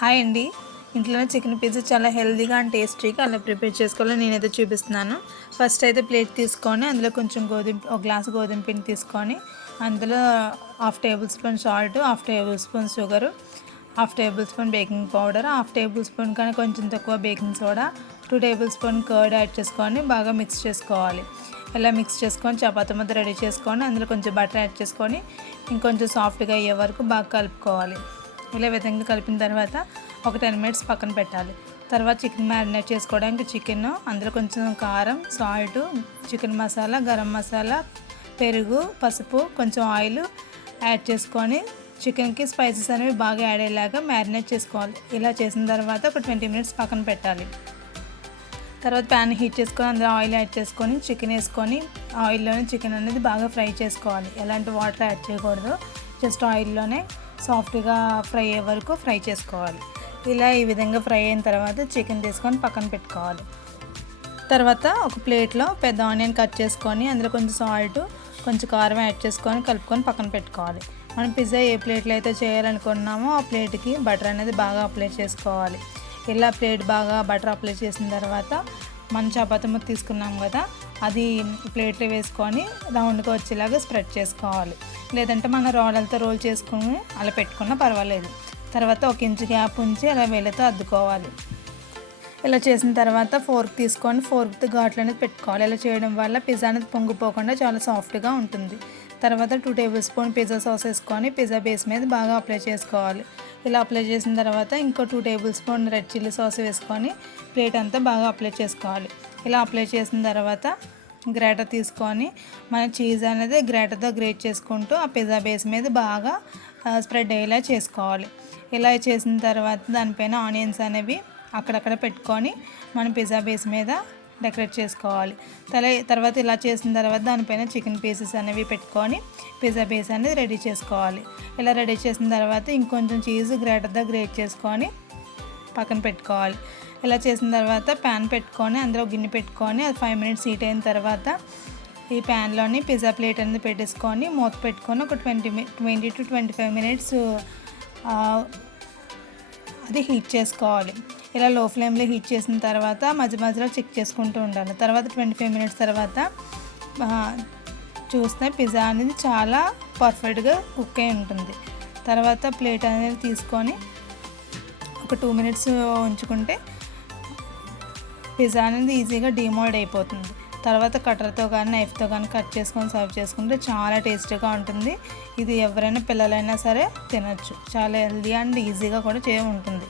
Hi అండి. ఇంట్లోనే chicken pizza చాలా హెల్తీగా అండ్ టేస్టీగా అలా ప్రిపేర్ చేసుకోవాలో నేనైతే చూపిస్తున్నాను. ఫస్ట్ అయితే ప్లేట్ తీసుకొని అందులో కొంచెం ఒక గ్లాసు గోధుమ పిండి తీసుకొని అందులో half table spoon salt, half table spoon sugar, half table spoon baking powder, half table spoon కానీ కొంచెం తక్కువ baking soda, 2 table spoon curd add చేసుకొని బాగా మిక్స్ చేసుకోవాలి. ఇలా మిక్స్ చేసుకొని చపాతీ ముద్ద రెడీ చేసుకొని అందులో కొంచెం బటర్ యాడ్ చేసుకొని ఇంకొంచెం సాఫ్ట్గా అయ్యే వరకు బాగా కలుపుకోవాలి. ఇలా విధంగా కలిపిన తర్వాత ఒక 10 మినిట్స్ పక్కన పెట్టాలి. తర్వాత చికెన్ మ్యారినేట్ చేసుకోవడానికి చికెన్ అందులో కొంచెం కారం, సాల్ట్, చికెన్ మసాలా, గరం మసాలా, పెరుగు, పసుపు, కొంచెం ఆయిల్ యాడ్ చేసుకొని చికెన్కి స్పైసెస్ అనేవి బాగా యాడ్ అయ్యేలాగా మ్యారినేట్ చేసుకోవాలి. ఇలా చేసిన తర్వాత ఒక 20 మినిట్స్ పక్కన పెట్టాలి. తర్వాత ప్యాన్ హీట్ చేసుకొని అందులో ఆయిల్ యాడ్ చేసుకొని చికెన్ వేసుకొని ఆయిల్లోనే చికెన్ అనేది బాగా ఫ్రై చేసుకోవాలి. ఎలాంటి వాటర్ యాడ్ చేయకూడదు, జస్ట్ ఆయిల్లోనే సాఫ్ట్గా ఫ్రై అయ్యే వరకు ఫ్రై చేసుకోవాలి. ఇలా ఈ విధంగా ఫ్రై అయిన తర్వాత చికెన్ తీసుకొని పక్కన పెట్టుకోవాలి. తర్వాత ఒక ప్లేట్లో పెద్ద ఆనియన్ కట్ చేసుకొని అందులో కొంచెం సాల్ట్, కొంచెం కారం యాడ్ చేసుకొని కలుపుకొని పక్కన పెట్టుకోవాలి. మనం పిజ్జా ఏ ప్లేట్లో అయితే చేయాలనుకున్నామో ఆ ప్లేట్కి బటర్ అనేది బాగా అప్లై చేసుకోవాలి. ఇలా ప్లేట్ బాగా బటర్ అప్లై చేసిన తర్వాత మనం చపాతీ ముద్ద తీసుకున్నాం కదా, అది ప్లేట్లో వేసుకొని రౌండ్గా వచ్చేలాగా స్ప్రెడ్ చేసుకోవాలి. లేదంటే మన రోలతో రోల్ చేసుకుని అలా పెట్టుకున్నా పర్వాలేదు. తర్వాత 1 ఇంచు గ్యాప్ ఉంచి అలా వేళ్ళతో అద్దుకోవాలి. ఇలా చేసిన తర్వాత ఫోర్క్ తీసుకొని ఫోర్క్తో ఘాట్లు అనేది పెట్టుకోవాలి. ఇలా చేయడం వల్ల పిజ్జా అనేది పొంగిపోకుండా చాలా సాఫ్ట్గా ఉంటుంది. తర్వాత 2 టేబుల్ స్పూన్ పిజ్జా సాస్ వేసుకొని పిజ్జా బేస్ మీద బాగా అప్లై చేసుకోవాలి. ఇలా అప్లై చేసిన తర్వాత ఇంకో 2 table spoon red chilli sauce వేసుకొని ప్లేట్ అంతా బాగా అప్లై చేసుకోవాలి. ఇలా అప్లై చేసిన తర్వాత గ్రేటర్ తీసుకొని మన చీజ్ అనేది గ్రేటర్తో గ్రేట్ చేసుకుంటూ ఆ పిజ్జా బేస్ మీద బాగా స్ప్రెడ్ అయ్యేలా చేసుకోవాలి. ఇలా చేసిన తర్వాత దానిపైన ఆనియన్స్ అనేవి అక్కడక్కడ పెట్టుకొని మన పిజ్జా బేస్ మీద డెకరేట్ చేసుకోవాలి. తర్వాత ఇలా చేసిన తర్వాత దానిపైన చికెన్ పీసెస్ అనేవి పెట్టుకొని పిజ్జా బేస్ అనేది రెడీ చేసుకోవాలి. ఇలా రెడీ చేసిన తర్వాత ఇంకొంచెం చీజ్ గ్రేటర్తో గ్రేట్ చేసుకొని పక్కన పెట్టుకోవాలి. ఇలా చేసిన తర్వాత ప్యాన్ పెట్టుకొని అందులో గిన్నె పెట్టుకొని అది 5 మినిట్స్ హీట్ అయిన తర్వాత ఈ ప్యాన్లోని పిజ్జా ప్లేట్ అనేది పెట్టేసుకొని మూత పెట్టుకొని ఒక 20 to 25 మినిట్స్ అది హీట్ చేసుకోవాలి. ఇలా లో ఫ్లేమ్లో హీట్ చేసిన తర్వాత మధ్య మధ్యలో చెక్ చేసుకుంటూ ఉండాలి. తర్వాత 25 మినిట్స్ తర్వాత చూస్తే పిజ్జా అనేది చాలా పర్ఫెక్ట్గా కుక్ అయి ఉంటుంది. తర్వాత ప్లేట్ అనేది తీసుకొని ఒక 2 మినిట్స్ ఉంచుకుంటే పిజ్జా అనేది ఈజీగా డిమోల్డ్ అయిపోతుంది. తర్వాత కట్టర్తో కానీ నైఫ్తో కానీ కట్ చేసుకొని సర్వ్ చేసుకుంటే చాలా టేస్టీగా ఉంటుంది. ఇది ఎవరైనా పిల్లలైనా సరే తినొచ్చు. చాలా హెల్తీ అండ్ ఈజీగా కూడా ఉంటుంది.